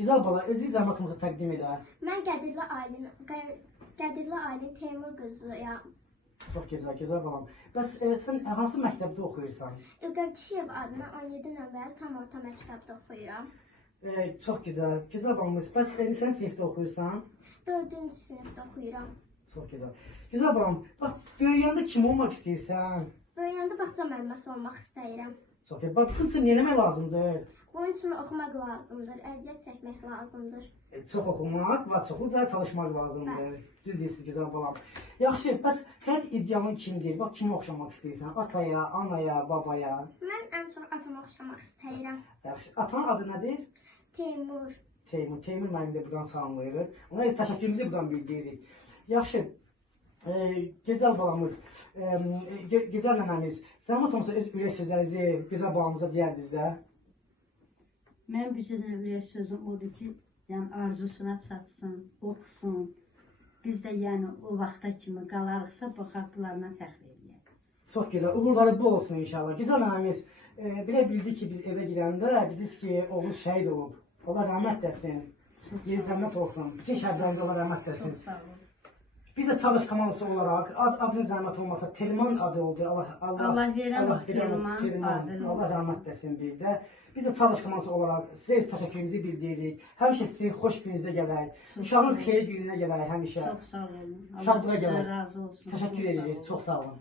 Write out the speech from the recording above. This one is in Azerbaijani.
Güzel bala, özü zəhmətimizi təqdim edə. Mən Qədirli Aylin Teymur qızıyam. Çox gözəl, gözəl balam. Bəs sən hansı məktəbdə oxuyursan? İlqar Kişiyev adına 17 nömrəli tam orta məktəbdə oxuyuram. Çox gözəl, gözəl balamız. Bəs sən sinifdə oxuyursan? 4-cü sinifdə oxuyuram. Çox gözəl. Gözəl balam, bax, böyüyəndə kim olmaq istəyirsən? Böyüyəndə bağça müəlliməsi olmaq istəyirəm. Çox gözəl. Bax, bunun üçün nə eləmək lazımdır? Bunun üçün oxumaq lazımdır, əziyyət çəkmək lazımdır. Çox oxumaq və çoxluca çalışmaq lazımdır. Düz deyirsiniz, gözəl balam. Yaxşı, bəs həyat idealın kimdir? Bax, kimə oxşamaq istəyirsən? Ataya, anaya, babaya? Mən ən çox atama oxşamaq istəyirəm. Yaxşı, atanın adı nədir? Teymur. Teymur müəllim də buradan salamlayırıq. Ona öz təşəkkürümüzü buradan bildiririk. Yaxşı, gözəl balamız, gözəl nənəmiz, zəhmət olmasa öz ürək sözlərinizi gözəl balamıza deyərdiniz də. Mən bütün ürək sözüm odur ki, yəni arzusuna çatsın, oxusun. Biz də yəni o vaxta kimi qalarıqsa bu xatlarına fəxr edəyək. Çox gözəl, uğurları bol olsun inşallah. Gözəl nənəmiz, belə bildik ki, biz evə girəndə dediniz ki, oğuz şəhid olub. Allah rəhmət desin, yeri cənnət olsun, bütün şəhidlərimizə Allah rəhmət desin. Çox sağ olun. Biz də çalış komandosu olaraq, adın zəhmət olmasa, Telman adı oldu. Allah verən Telman, Allah rəhmət desin bir də. Biz də çalış komandosu olaraq sizə öz təşəkkürümüzü bildiririk. Həmişə sizin xoş gününüzə gələk, uşağın xeyir gününə gələk həmişə. Çox sağ olun. Şadlığa Allah sizdən gələk. razı olsun. Təşəkkür edirik, çox sağ olun.